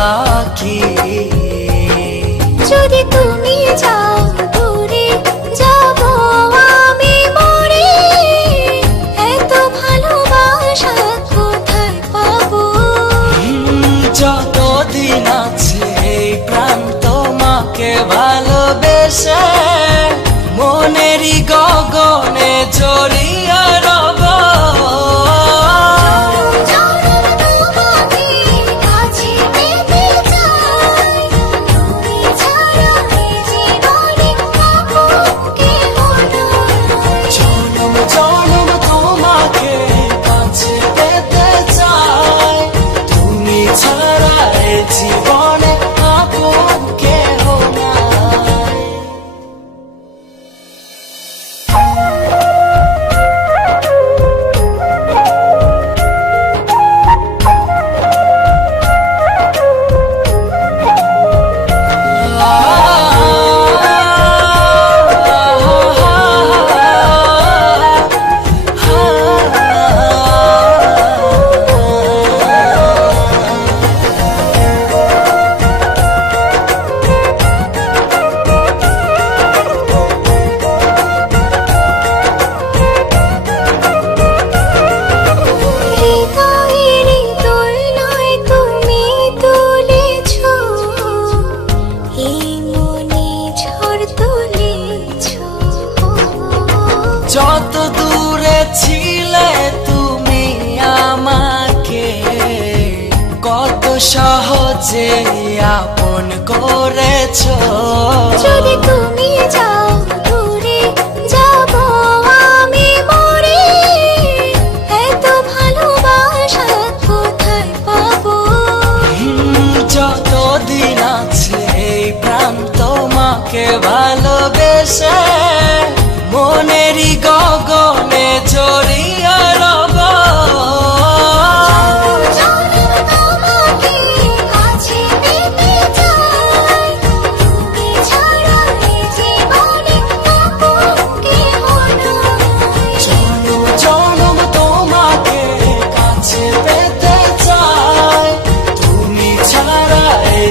আঁকি। যদি তুমি যাও দূরে যাব আমি মরে, এত ভালোবাসা কোথায় পাবো? যতদিন আছে এই প্রাণ তোমাকে ভালোবেসে মনেরই গগনে জড়িয়ে রব। যত দূরে ছিলে তুমি আমাকে কত সহজে আপন করেছো। যদি তুমি যাও দূরে যাব আমি মরে, এত ভালোবাসা কোথায় পাবো? যতদিন আছে এই প্রাণ তোমাকে ভালোবেসে মনেরই গগনে জড়িয়ে রব। জনম তোমাকে কাছে পেতে চাই, তুমি ছাড়া এই